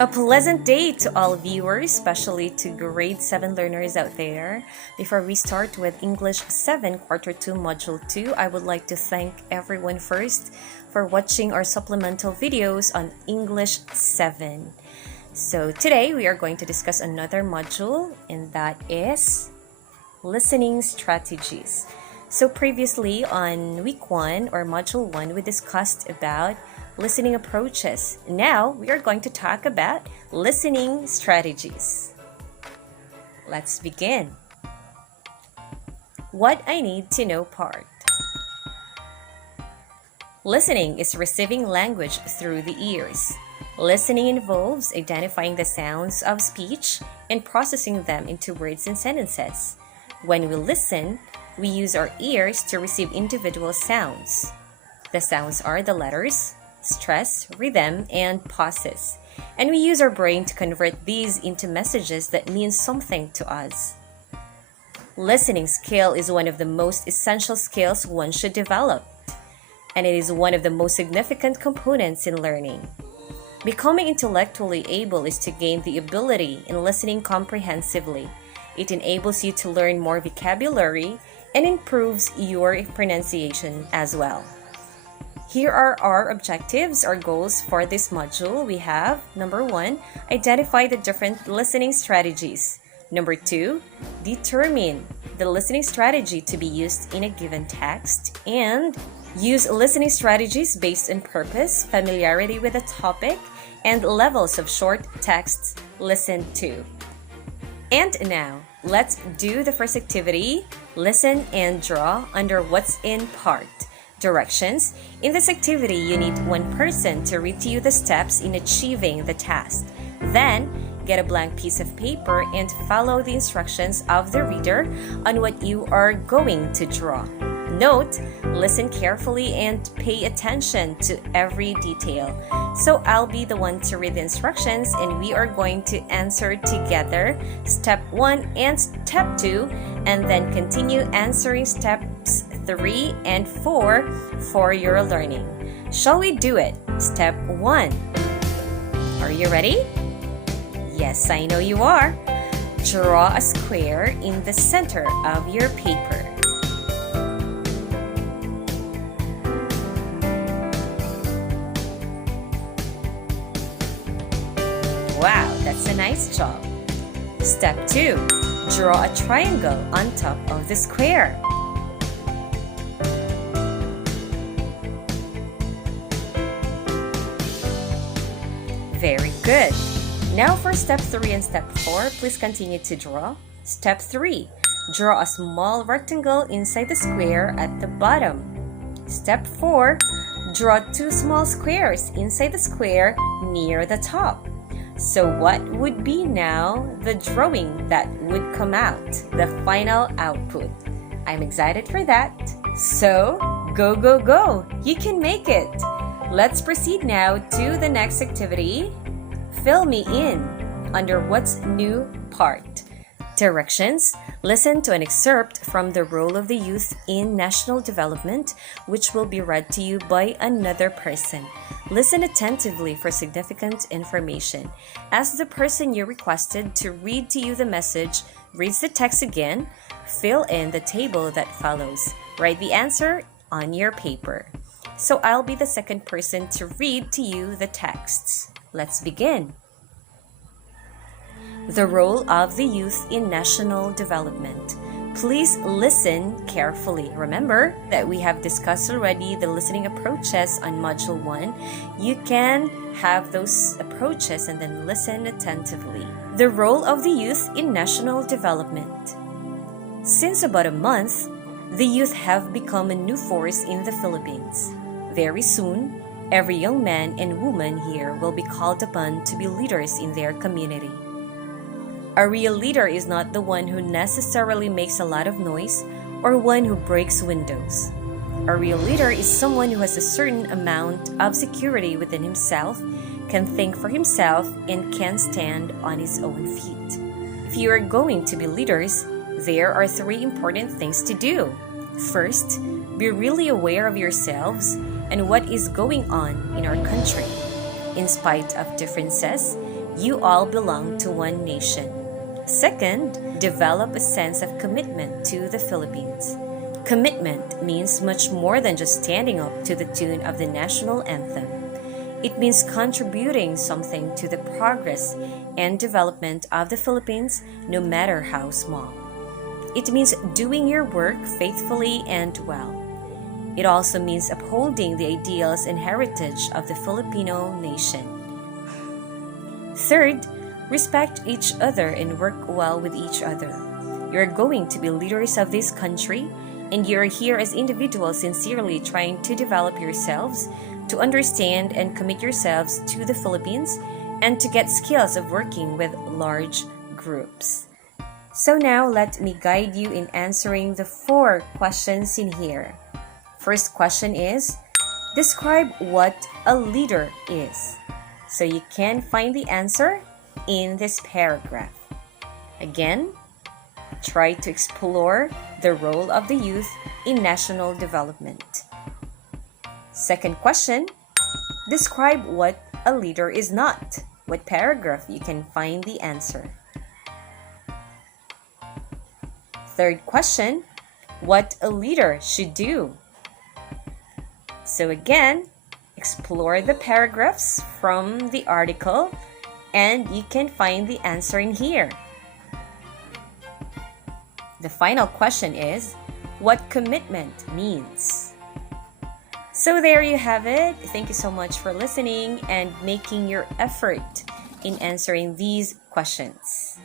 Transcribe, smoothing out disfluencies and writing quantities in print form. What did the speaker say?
A pleasant day to all viewers, especially to grade 7 learners out there. Before we start with English 7 Quarter 2 Module 2, I would like to thank everyone first for watching our supplemental videos on English 7. So today we are going to discuss another module, and that is listening strategies. So previously on week 1 or module 1, we discussed about listening approaches. Now we are going to talk about listening strategies. Let's begin. What I need to know part. Listening is receiving language through the ears. Listening involves identifying the sounds of speech and processing them into words and sentences. When we listen, we use our ears to receive individual sounds. The sounds are the letters, stress, rhythm, and pauses. And we use our brain to convert these into messages that mean something to us. Listening skill is one of the most essential skills one should develop, and it is one of the most significant components in learning. Becoming intellectually able is to gain the ability in listening comprehensively. It enables you to learn more vocabulary and improves your pronunciation as well. Here are our objectives or goals for this module. We have, number 1, identify the different listening strategies. Number 2, determine the listening strategy to be used in a given text. And use listening strategies based on purpose, familiarity with a topic, and levels of short texts listened to. And now, let's do the first activity, listen and draw under what's in part. Directions. In this activity, you need one person to read to you the steps in achieving the task. Then, get a blank piece of paper and follow the instructions of the reader on what you are going to draw. Note, listen carefully and pay attention to every detail. So I'll be the one to read the instructions and we are going to answer together step 1 and step 2, and then continue answering steps 3 and 4 for your learning. Shall we do it? Step 1. Are you ready? Yes, I know you are. Draw a square in the center of your paper. Wow, that's a nice job. Step 2. Draw a triangle on top of the square. Very good. Now for step 3 and step 4, please continue to draw. Step 3. Draw a small rectangle inside the square at the bottom. Step 4. Draw 2 small squares inside the square near the top. So what would be now the drawing that would come out, the final output? I'm excited for that. So, go, go, go! You can make it! Let's proceed now to the next activity. Fill me in under what's new part. Directions. Listen to an excerpt from The Role of the Youth in National Development, which will be read to you by another person. Listen attentively for significant information. As the person you requested to read to you the message reads the text again, fill in the table that follows. Write the answer on your paper. So I'll be the second person to read to you the texts. Let's begin. The role of the youth in national development. Please listen carefully. Remember that we have discussed already the listening approaches on Module 1. You can have those approaches and then listen attentively. The role of the youth in national development. Since about a month, the youth have become a new force in the Philippines. Very soon, every young man and woman here will be called upon to be leaders in their community. A real leader is not the one who necessarily makes a lot of noise or one who breaks windows. A real leader is someone who has a certain amount of security within himself, can think for himself, and can stand on his own feet. If you are going to be leaders, there are 3 important things to do. First, be really aware of yourselves and what is going on in our country. In spite of differences, You all belong to one nation. Second, develop a sense of commitment to the Philippines. Commitment means much more than just standing up to the tune of the national anthem. It means contributing something to the progress and development of the Philippines, no matter how small. It means doing your work faithfully and well. It also means upholding the ideals and heritage of the Filipino nation. Third, respect each other and work well with each other. You're going to be leaders of this country, and you're here as individuals sincerely trying to develop yourselves, to understand and commit yourselves to the Philippines, and to get skills of working with large groups. So now let me guide you in answering the 4 questions in here. First question is, describe what a leader is. So you can find the answer in this paragraph. Again, try to explore the role of the youth in national development. Second question, describe what a leader is not. What paragraph you can find the answer. Third question, what a leader should do. So again, explore the paragraphs from the article and you can find the answer in here. The final question is, what commitment means? So there you have it. Thank you so much for listening and making your effort in answering these questions.